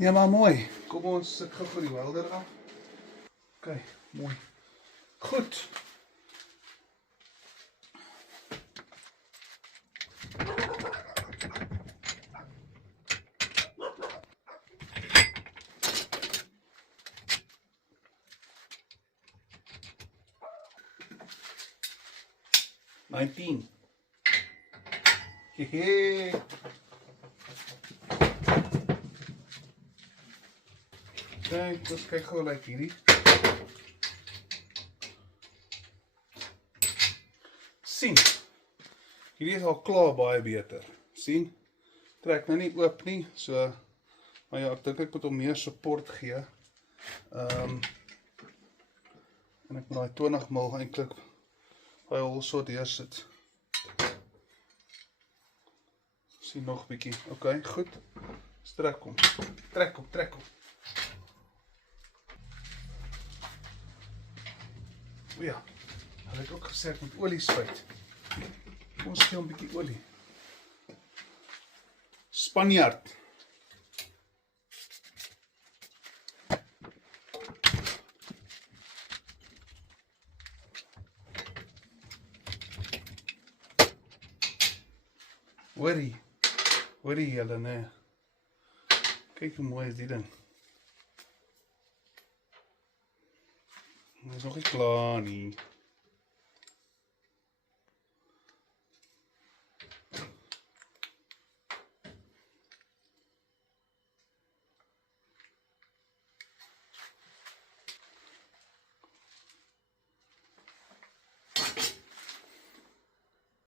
Ja, maar mooi. Kom ons sit gou vir die welder af. OK, mooi. Goed. Hehe. Kijk, ons kyk gou like hierdie. Sien. Hierdie is al klaar baie beter. Sien? Trek nou nie oop nie, so maar ja, ek dink ek moet hom meer support gee. En ek moet daai 20 mil eintlik by hol so deursit. Sien nog bietjie. OK, goed. Trek hom. Trek hom, trek hom. O ja, had ek ook gesê ek moet olie spuit. Kom ons gee hom bietjie olie. Spanjaard. Hoorie julle, nee. Kyk hoe mooi is die ding. Dit is nog nie klaar nie.